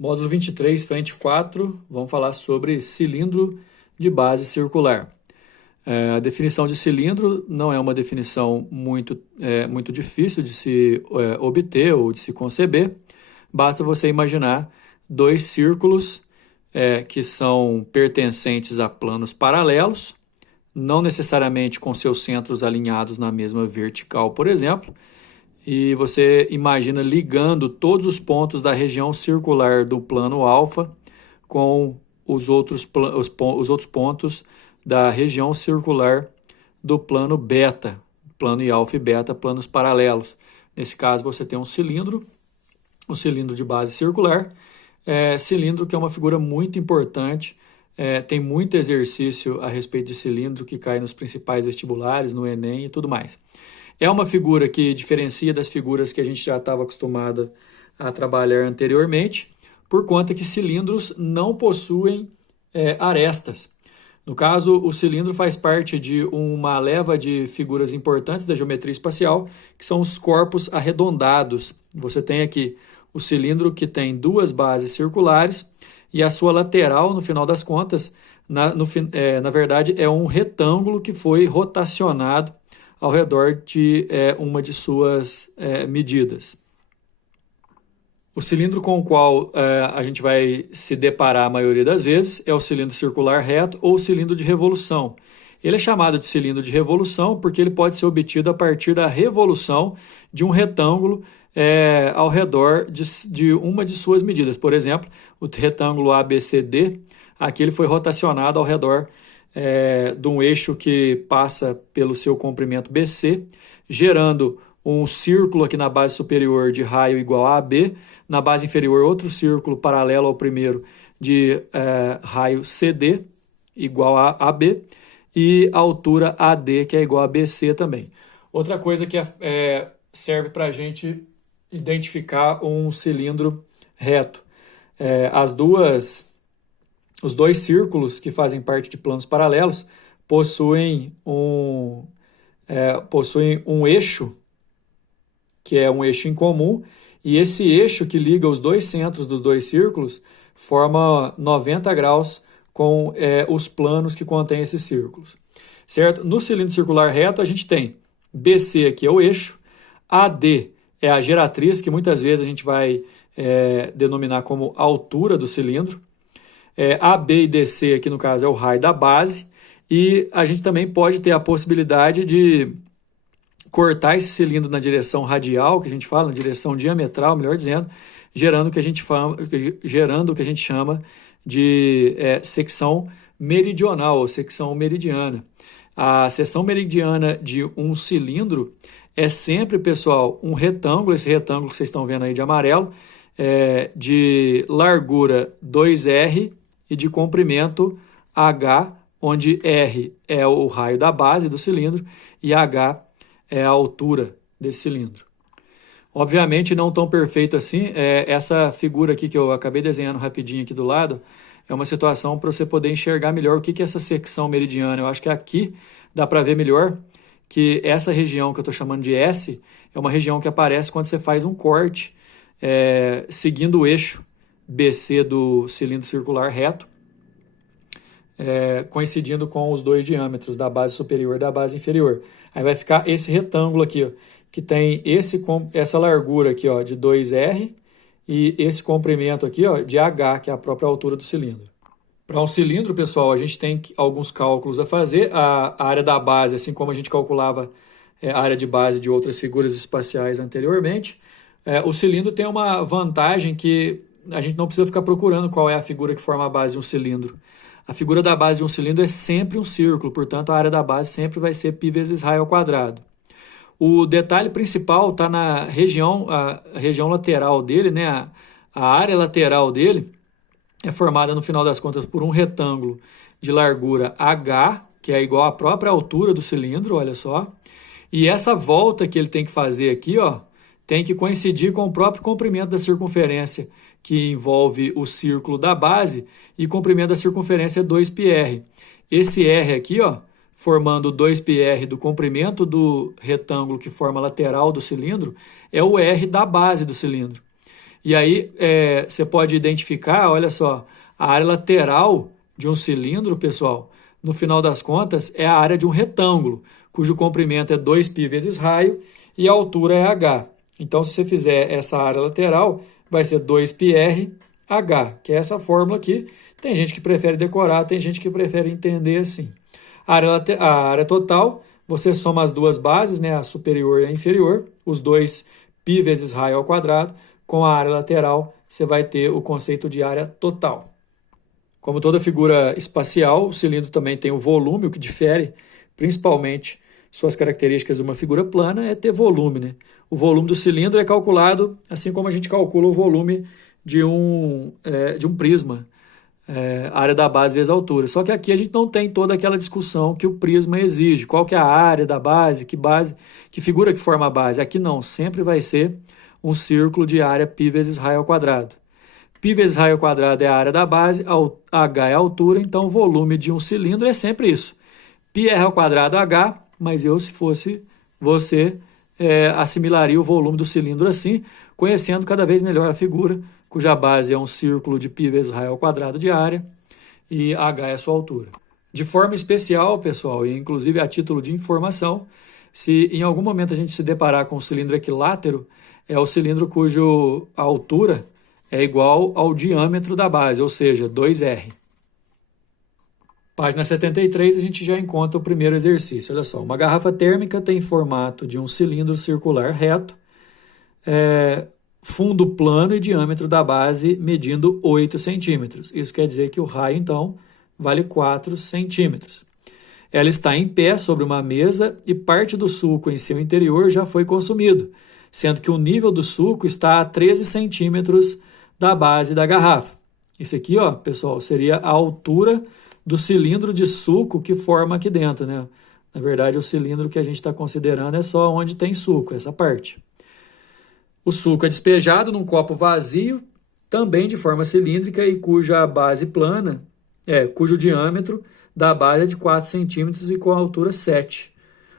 Módulo 23, frente 4, vamos falar sobre cilindro de base circular. A definição de cilindro não é uma definição muito difícil de se obter ou de se conceber. Basta você imaginar dois círculos que são pertencentes a planos paralelos, não necessariamente com seus centros alinhados na mesma vertical, por exemplo, e você imagina ligando todos os pontos da região circular do plano alfa com os outros pontos da região circular do plano beta, plano e alfa e beta, planos paralelos. Nesse caso, você tem um cilindro de base circular, cilindro que é uma figura muito importante, tem muito exercício a respeito de cilindro que cai nos principais vestibulares, no Enem e tudo mais. É uma figura que diferencia das figuras que a gente já estava acostumado a trabalhar anteriormente, por conta que cilindros não possuem arestas. No caso, o cilindro faz parte de uma leva de figuras importantes da geometria espacial, que são os corpos arredondados. Você tem aqui o cilindro que tem duas bases circulares e a sua lateral, no final das contas, na verdade, é um retângulo que foi rotacionado ao redor de uma de suas medidas. O cilindro com o qual a gente vai se deparar a maioria das vezes é o cilindro circular reto ou cilindro de revolução. Ele é chamado de cilindro de revolução porque ele pode ser obtido a partir da revolução de um retângulo ao redor de uma de suas medidas. Por exemplo, o retângulo ABCD, aqui ele foi rotacionado ao redor de um eixo que passa pelo seu comprimento BC, gerando um círculo aqui na base superior de raio igual a AB, na base inferior outro círculo paralelo ao primeiro de raio CD igual a AB e a altura AD que é igual a BC também. Outra coisa que serve para a gente identificar um cilindro reto. Os dois círculos que fazem parte de planos paralelos possuem um eixo, que é um eixo em comum, e esse eixo que liga os dois centros dos dois círculos forma 90 graus com os planos que contêm esses círculos. Certo? No cilindro circular reto, a gente tem BC, aqui é o eixo, AD é a geratriz, que muitas vezes a gente vai denominar como altura do cilindro. AB e DC, aqui no caso, é o raio da base, e a gente também pode ter a possibilidade de cortar esse cilindro na direção radial, que a gente fala, na direção diametral, melhor dizendo, gerando o que a gente chama de secção meridional, ou secção meridiana. A seção meridiana de um cilindro é sempre, pessoal, um retângulo, esse retângulo que vocês estão vendo aí de amarelo, de largura 2R e de comprimento H, onde R é o raio da base do cilindro e H é a altura desse cilindro. Obviamente não tão perfeito assim, essa figura aqui que eu acabei desenhando rapidinho aqui do lado, é uma situação para você poder enxergar melhor o que é essa secção meridiana. Eu acho que aqui dá para ver melhor que essa região que eu estou chamando de S é uma região que aparece quando você faz um corte seguindo o eixo BC do cilindro circular reto, coincidindo com os dois diâmetros da base superior e da base inferior. Aí vai ficar esse retângulo aqui, ó, que tem essa largura aqui, ó, de 2R e esse comprimento aqui, ó, de H, que é a própria altura do cilindro. Para um cilindro, pessoal, a gente tem alguns cálculos a fazer. A área da base, assim como a gente calculava a área de base de outras figuras espaciais anteriormente, o cilindro tem uma vantagem que a gente não precisa ficar procurando qual é a figura que forma a base de um cilindro. A figura da base de um cilindro é sempre um círculo, portanto a área da base sempre vai ser π vezes raio ao quadrado. O detalhe principal está na região lateral dele, né? A área lateral dele é formada, no final das contas, por um retângulo de largura H, que é igual à própria altura do cilindro, olha só. E essa volta que ele tem que fazer aqui, ó, tem que coincidir com o próprio comprimento da circunferência, que envolve o círculo da base, e o comprimento da circunferência é 2πr. Esse R aqui, ó, formando 2πr do comprimento do retângulo que forma a lateral do cilindro, é o R da base do cilindro. E aí você pode identificar, olha só, a área lateral de um cilindro, pessoal, no final das contas, é a área de um retângulo, cujo comprimento é 2π vezes raio e a altura é h. Então, se você fizer essa área lateral, vai ser 2πr h, que é essa fórmula aqui. Tem gente que prefere decorar, tem gente que prefere entender assim. A área total, você soma as duas bases, né, a superior e a inferior, os 2π vezes raio ao quadrado. Com a área lateral, você vai ter o conceito de área total. Como toda figura espacial, o cilindro também tem o volume, o que difere principalmente suas características de uma figura plana é ter volume, né? O volume do cilindro é calculado assim como a gente calcula o volume de um prisma, área da base vezes a altura. Só que aqui a gente não tem toda aquela discussão que o prisma exige. Qual que é a área da base, que figura que forma a base? Aqui não, sempre vai ser um círculo de área π vezes raio ao quadrado. Π vezes raio ao quadrado é a área da base, h é a altura, então o volume de um cilindro é sempre isso. πr ao quadrado h, mas eu, se fosse você, assimilaria o volume do cilindro assim, conhecendo cada vez melhor a figura, cuja base é um círculo de π vezes raio ao quadrado de área e h é a sua altura. De forma especial, pessoal, e inclusive a título de informação, se em algum momento a gente se deparar com um cilindro equilátero, é o cilindro cuja altura é igual ao diâmetro da base, ou seja, 2r. Página 73, a gente já encontra o primeiro exercício. Olha só, uma garrafa térmica tem formato de um cilindro circular reto, fundo plano e diâmetro da base medindo 8 centímetros. Isso quer dizer que o raio, então, vale 4 centímetros. Ela está em pé sobre uma mesa e parte do suco em seu interior já foi consumido, sendo que o nível do suco está a 13 centímetros da base da garrafa. Isso aqui, ó, pessoal, seria a altura do cilindro de suco que forma aqui dentro, né? Na verdade, o cilindro que a gente está considerando é só onde tem suco, essa parte. O suco é despejado num copo vazio, também de forma cilíndrica e cuja base plana, cujo diâmetro da base é de 4 centímetros e com a altura 7.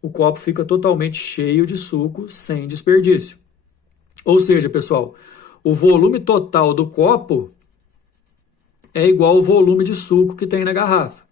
O copo fica totalmente cheio de suco, sem desperdício. Ou seja, pessoal, o volume total do copo é igual ao volume de suco que tem na garrafa.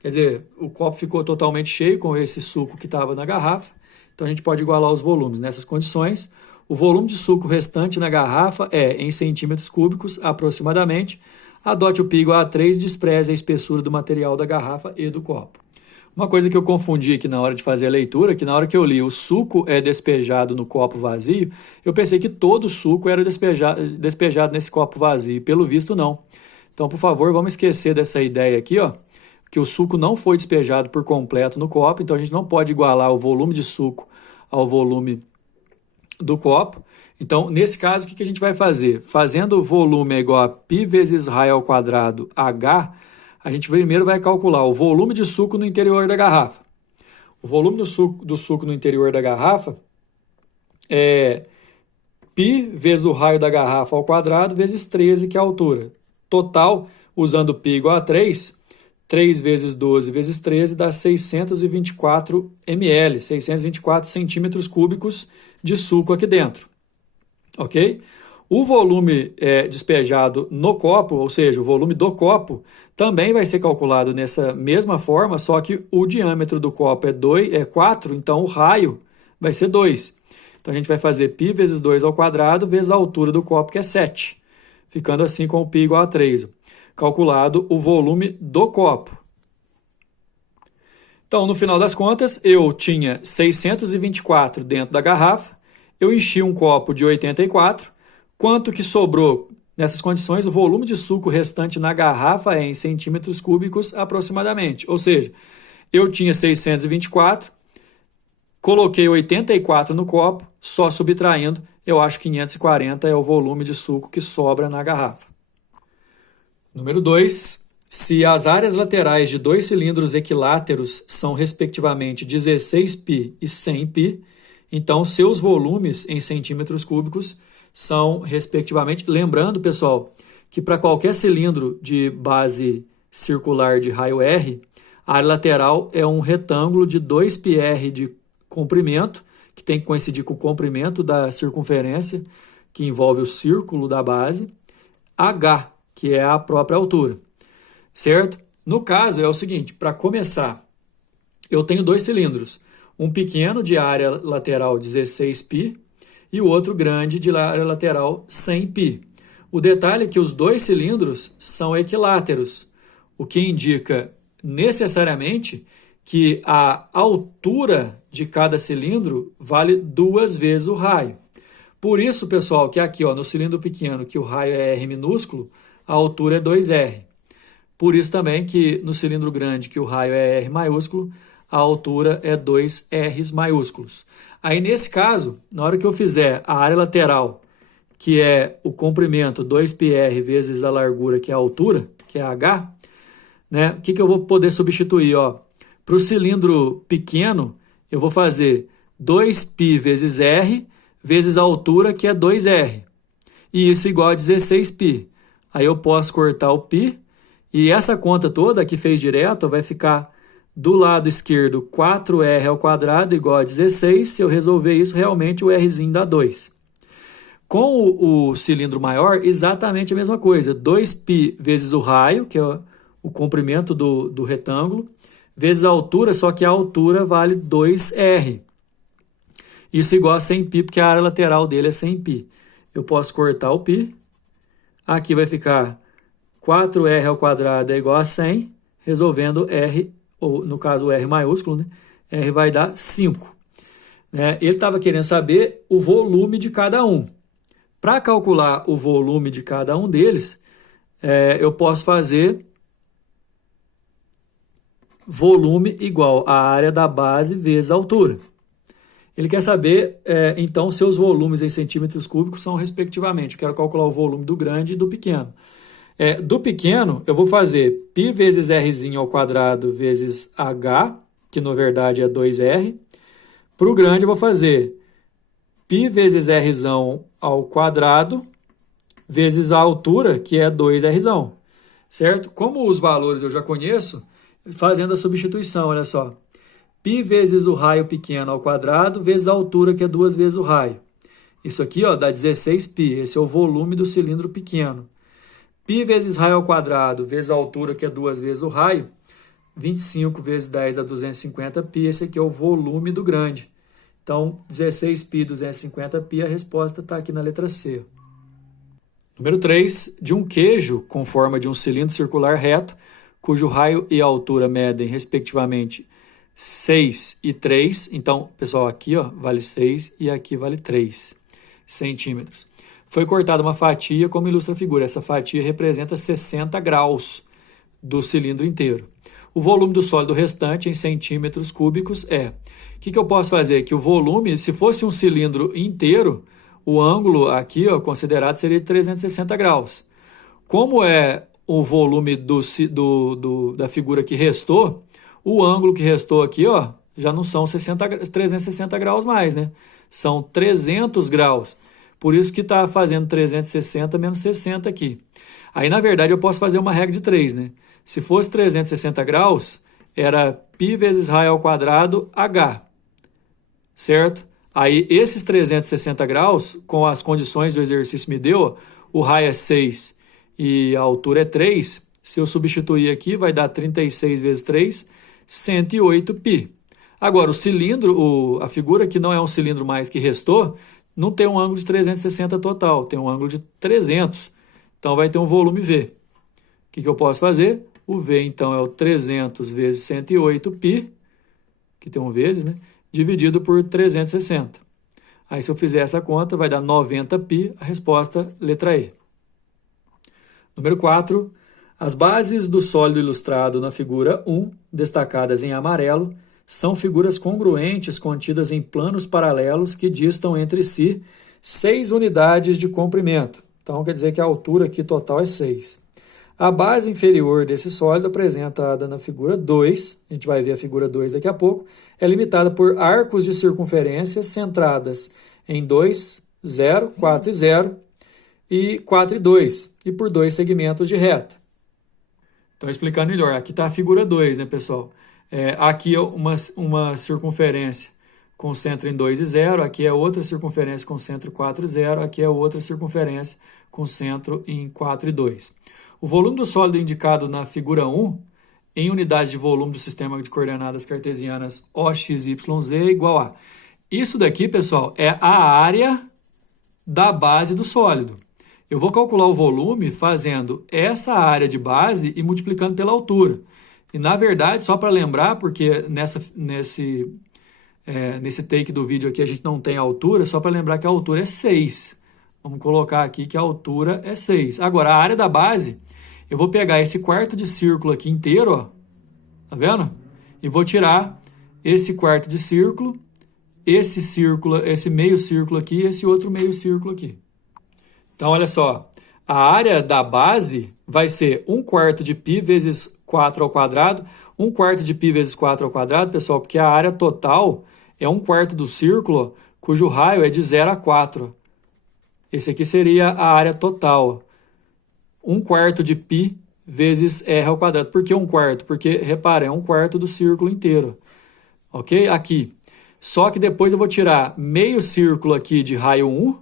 Quer dizer, o copo ficou totalmente cheio com esse suco que estava na garrafa, então a gente pode igualar os volumes. Nessas condições, o volume de suco restante na garrafa é em centímetros cúbicos aproximadamente. Adote o π igual a 3, despreze a espessura do material da garrafa e do copo. Uma coisa que eu confundi aqui na hora de fazer a leitura, que na hora que eu li o suco é despejado no copo vazio, eu pensei que todo o suco era despejado nesse copo vazio. Pelo visto, não. Então, por favor, vamos esquecer dessa ideia aqui, ó, que o suco não foi despejado por completo no copo, então a gente não pode igualar o volume de suco ao volume do copo. Então, nesse caso, o que a gente vai fazer? Fazendo o volume igual a π vezes raio ao quadrado h, a gente primeiro vai calcular o volume de suco no interior da garrafa. O volume do suco no interior da garrafa é π vezes o raio da garrafa ao quadrado vezes 13, que é a altura. Total, usando π igual a 3, 3 vezes 12 vezes 13 dá 624 ml, 624 centímetros cúbicos de suco aqui dentro. Ok? O volume despejado no copo, ou seja, o volume do copo, também vai ser calculado nessa mesma forma, só que o diâmetro do copo é 4, então o raio vai ser 2. Então a gente vai fazer π vezes 2 ao quadrado vezes a altura do copo, que é 7. Ficando assim com o π igual a 3. Calculado o volume do copo. Então, no final das contas, eu tinha 624 dentro da garrafa, eu enchi um copo de 84, quanto que sobrou nessas condições? O volume de suco restante na garrafa é em centímetros cúbicos aproximadamente. Ou seja, eu tinha 624, coloquei 84 no copo, só subtraindo, eu acho que 540 é o volume de suco que sobra na garrafa. Número 2. Se as áreas laterais de dois cilindros equiláteros são respectivamente 16π e 100π, então seus volumes em centímetros cúbicos são respectivamente... Lembrando, pessoal, que para qualquer cilindro de base circular de raio R, a área lateral é um retângulo de 2πr de comprimento, que tem que coincidir com o comprimento da circunferência, que envolve o círculo da base, H, que é a própria altura, certo? No caso, é o seguinte, para começar, eu tenho dois cilindros, um pequeno de área lateral 16π e o outro grande de área lateral 100π. O detalhe é que os dois cilindros são equiláteros, o que indica necessariamente que a altura de cada cilindro vale 2 vezes o raio. Por isso, pessoal, que aqui no cilindro pequeno, que o raio é R minúsculo, a altura é 2R. Por isso também que no cilindro grande, que o raio é R maiúsculo, a altura é 2Rs maiúsculos. Aí, nesse caso, na hora que eu fizer a área lateral, que é o comprimento 2πr vezes a largura, que é a altura, que é H, né? O que eu vou poder substituir? Para o cilindro pequeno, eu vou fazer 2π vezes R vezes a altura, que é 2R. E isso igual a 16π. Aí eu posso cortar o π, e essa conta toda que fez direto vai ficar do lado esquerdo 4R ao quadrado igual a 16. Se eu resolver isso, realmente o Rzinho dá 2. Com o cilindro maior, exatamente a mesma coisa. 2π vezes o raio, que é o comprimento do retângulo, vezes a altura, só que a altura vale 2R. Isso igual a 100π, porque a área lateral dele é 100π. Eu posso cortar o π. Aqui vai ficar 4R ao quadrado é igual a 100, resolvendo R, ou no caso o R maiúsculo, né? R vai dar 5. Né? Ele estava querendo saber o volume de cada um. Para calcular o volume de cada um deles, eu posso fazer volume igual a área da base vezes a altura. Ele quer saber, então, seus volumes em centímetros cúbicos são respectivamente. Eu quero calcular o volume do grande e do pequeno. Do pequeno, eu vou fazer π vezes Rzinho ao quadrado vezes H, que na verdade é 2R. Para o grande, eu vou fazer π vezes Rzão ao quadrado vezes a altura, que é 2Rzão. Certo? Como os valores eu já conheço, fazendo a substituição, olha só. π vezes o raio pequeno ao quadrado vezes a altura, que é 2 vezes o raio. Isso aqui dá 16π, esse é o volume do cilindro pequeno. π vezes raio ao quadrado vezes a altura, que é 2 vezes o raio, 25 vezes 10 dá 250π, esse aqui é o volume do grande. Então, 16π, 250π, a resposta está aqui na letra C. Número 3, de um queijo com forma de um cilindro circular reto, cujo raio e altura medem, respectivamente, 6 e 3. Então, pessoal, aqui vale 6 e aqui vale 3 centímetros. Foi cortada uma fatia, como ilustra a figura. Essa fatia representa 60 graus do cilindro inteiro. O volume do sólido restante em centímetros cúbicos é... O que eu posso fazer? Que o volume, se fosse um cilindro inteiro, o ângulo aqui considerado seria de 360 graus. Como é o volume da figura que restou, o ângulo que restou aqui já não são 360 graus mais, né? São 300 graus. Por isso que está fazendo 360 menos 60 aqui. Aí, na verdade, eu posso fazer uma regra de 3, né? Se fosse 360 graus, era π vezes raio ao quadrado H, certo? Aí, esses 360 graus, com as condições do exercício me deu, o raio é 6 e a altura é 3. Se eu substituir aqui, vai dar 36 vezes 3, 108π. Agora, o cilindro, a figura que não é um cilindro mais que restou, não tem um ângulo de 360 total, tem um ângulo de 300. Então, vai ter um volume V. O que eu posso fazer? O V, então, é o 300 vezes 108π, que tem um vezes, né? Dividido por 360. Aí, se eu fizer essa conta, vai dar 90π, a resposta, letra E. Número 4. As bases do sólido ilustrado na figura 1, destacadas em amarelo, são figuras congruentes contidas em planos paralelos que distam entre si 6 unidades de comprimento. Então, quer dizer que a altura aqui total é 6. A base inferior desse sólido, apresentada na figura 2, a gente vai ver a figura 2 daqui a pouco, é limitada por arcos de circunferência centradas em 2, 0, 4 e 0 e 4 e 2, e por 2 segmentos de reta. Então, explicando melhor, aqui está a figura 2, né, pessoal? Aqui é uma circunferência com centro em 2 e 0, aqui é outra circunferência com centro em 4 e 0, aqui é outra circunferência com centro em 4 e 2. O volume do sólido indicado na figura 1, em unidade de volume do sistema de coordenadas cartesianas OXYZ é igual a... Isso daqui, pessoal, é a área da base do sólido. Eu vou calcular o volume fazendo essa área de base e multiplicando pela altura. E, na verdade, só para lembrar, porque nesse take do vídeo aqui a gente não tem a altura, só para lembrar que a altura é 6. Vamos colocar aqui que a altura é 6. Agora, a área da base, eu vou pegar esse quarto de círculo aqui inteiro, ó, tá vendo? E vou tirar esse quarto de círculo, esse círculo, esse meio círculo aqui e esse outro meio círculo aqui. Então, olha só, a área da base vai ser 1/4 de π vezes 4 ao quadrado. 1/4 de π vezes 4 ao quadrado, pessoal, porque a área total é 1/4 do círculo, cujo raio é de 0 a 4. Esse aqui seria a área total. 1/4 de π vezes r ao quadrado. Por que 1/4? Porque, repara, é 1/4 do círculo inteiro. Ok? Aqui. Só que depois eu vou tirar meio círculo aqui de raio 1,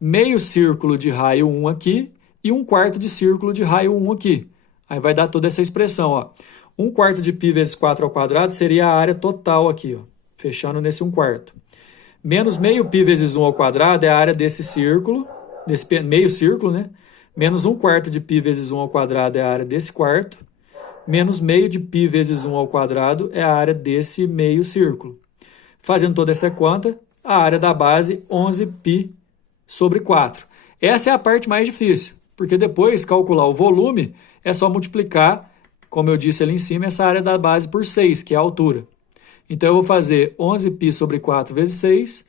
meio círculo de raio 1 aqui e 1/4 de círculo de raio 1 aqui. Aí vai dar toda essa expressão, ó. 1/4 de π vezes 4 ao quadrado seria a área total aqui, ó, fechando nesse 1/4. Menos meio π vezes 1 ao quadrado é a área desse círculo, desse meio círculo, né? Menos 1/4 de π vezes 1 ao quadrado é a área desse quarto. Menos meio de π vezes 1 ao quadrado é a área desse meio círculo. Fazendo toda essa conta, a área da base 11π sobre 4. Essa é a parte mais difícil, porque depois calcular o volume é só multiplicar, como eu disse ali em cima, essa área da base por 6, que é a altura. Então eu vou fazer 11π sobre 4 vezes 6,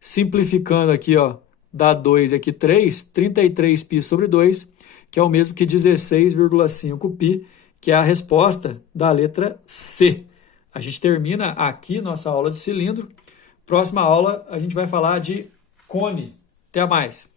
simplificando aqui, ó, dá 2 e aqui 3, 33π sobre 2, que é o mesmo que 16,5π, que é a resposta da letra C. A gente termina aqui nossa aula de cilindro. Próxima aula a gente vai falar de cone. Até mais!